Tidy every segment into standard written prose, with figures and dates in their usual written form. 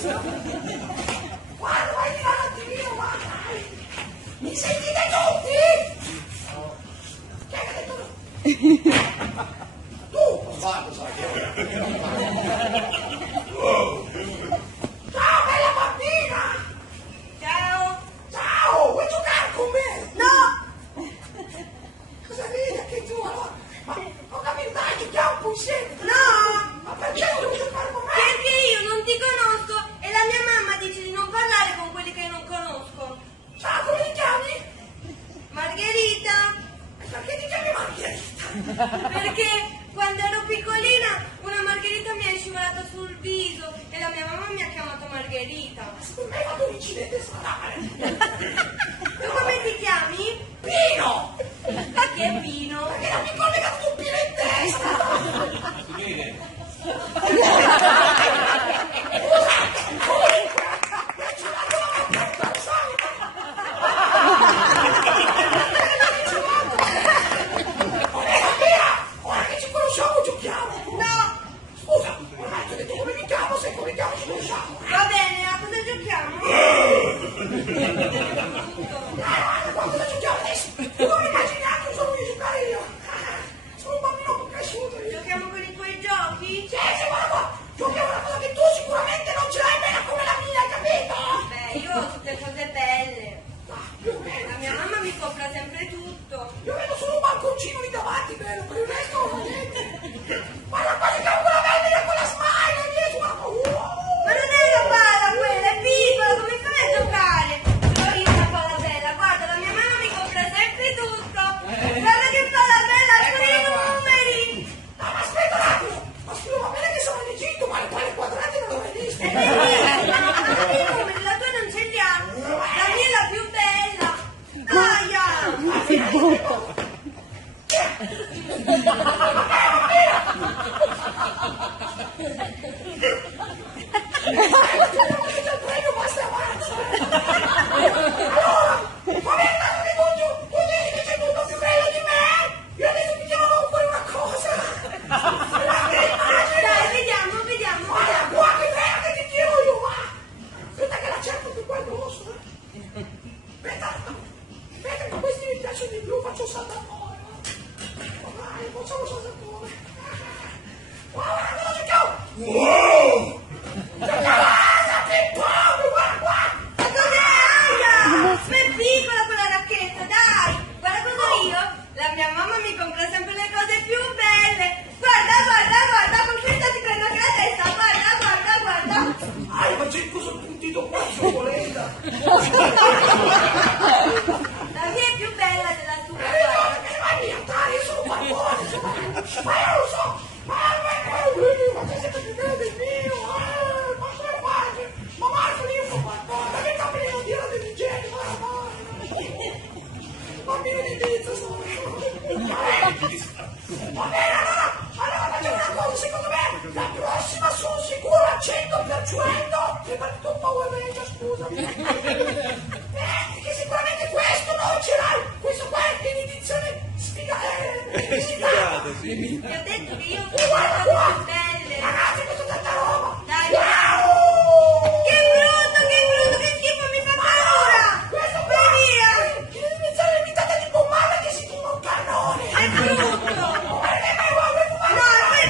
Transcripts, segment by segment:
Guarda, vai di là un attimino, guarda! Mi sentite tutti? Chi è che ha detto no? Tu! Guarda, sai che ciao, bella bambina! Ciao! Ciao, vuoi giocare con me? No! Cosa vedi anche tu allora? Ma ho capito, dai, giochiamo un po' insieme! No! Ma perché non vuoi giocare con me? Perché io non ti conosco e la mia mamma dice di non parlare con quelli che non conosco. Ciao, come ti chiami? Margherita! Perché ti chiami Margherita? Perché quando ero piccolina una margherita mi è scivolata sul viso e la mia mamma mi ha chiamato Margherita. Secondo me hai fatto un incidente stradale! Tu come ti chiami? Pino! Perché Pino? Perché non mi collegato un pino in testa! Ora che ci conosciamo giochiamo! No! Scusa, ormai ti ho detto come mi chiamo, se come mi chiamo ci conosciamo! Va bene, a cosa giochiamo? Ma cosa giochiamo adesso? Tu non immagini neanche cosa voglio giocare io! Sono un bambino un po' cresciuto io! Giochiamo con i tuoi giochi? Sì, guarda qua! Giochiamo una cosa che tu sicuramente non ce l'hai bene come la mia, capito? Beh, io ho tutte cose belle. Più o meno. La mia mamma mi compra sempre tutto. Io vedo solo un balconcino lì davanti, bello, per il resto non ho niente. Guarda qua, giochiamo con la vendita, con la smile, dietro, guarda. Ma non è una palla quella, è piccola, come fai a giocare? Però io una palla bella, guarda, la mia mamma mi compra sempre tutto. Guarda che palla bella, con i numeri. No, ma aspetta un attimo. Ma scusa, va bene che sono in Egitto, ma le palle quadrate non le ho mai viste. E ma i numeri, la tua non ce li ha. La mia è la più bella. Aia! Il premio basta avanza. Allora, va bene, dato che tu dici che c'è tutto più bello di me, io adesso ti chiamo fuori una cosa. Dai, vediamo. Guarda qua che bello che ti tiro io, va. Aspetta che la cerco più qua il grosso. Aspetta, che questi mi piacciono di più, faccio saltatore. Vai, facciamo saltatore. Guarda, cosa giochiamo? Wow! Ma cos'è Aia? Ma è piccola quella racchetta, dai! Guarda cosa io, la mia mamma mi compra sempre le cose più belle! Guarda, con questa ti prendo anche la testa, guarda! Ma c'è cosa puntito qua, cioccolata? La mia è più bella della tua! No, che vai via, dai, io sono qualcosa! Ma io lo so! Ma sei sempre più bello del mio! Ma come fai? Ma Marco, io sono qualcosa! Che capelli non dire del genere! Bambino di pizza sono! Va bene, allora facciamo una cosa, secondo me la prossima sono sicuro al 100%! Sei partito un po' meglio, scusami! Che sicuramente questo non ce l'hai! Questo qua è in edizione sfigata! Ti ho detto che io E sono guarda le qua! cose più belle! Ragazzi, questa è tanta roba! Dai, Wow! che brutto, che schifo, mi fa paura! Questo Vai qua! via! Che iniziare l'imitata di pommata che si fuma un cannone! È brutto! Ma che mai vuoi fumare?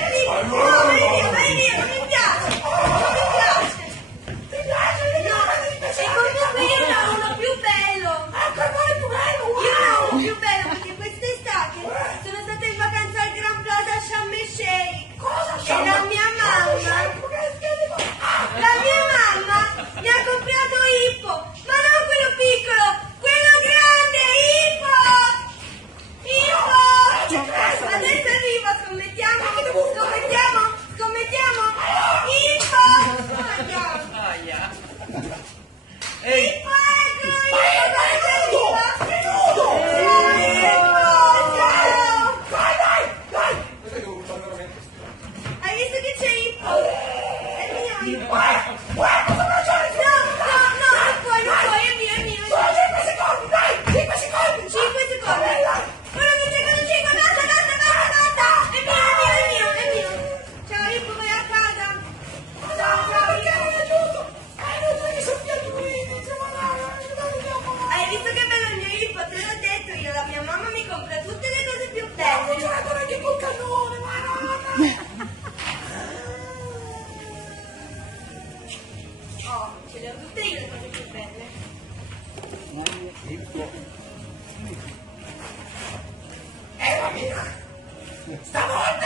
No, vai via, non mi piace! Ti piace? Vedi la prende di E pesare? comunque io ne ho uno più bello! Ecco, il cuore più bello! Io ne ho Wow! uno più bello perché quest'estate sono stata in vacanza al Gran Plaza Sharm el Sheikh Cosa? e la mia mamma mi ha comprato Hippo, ma non quello piccolo, quello grande, Hippo! Adesso arriva, scommettiamo? Hippo! Hippo, hai visto che c'è Hippo? È mio Hippo! No, non puoi, è mio! 5 secondi! Guarda che c'è 5, basta! È mio! Ciao Hippo, vai a casa! Ciao, Perché non è giusto? Ce le ho tutte io le cose più belle. Bambina, stavolta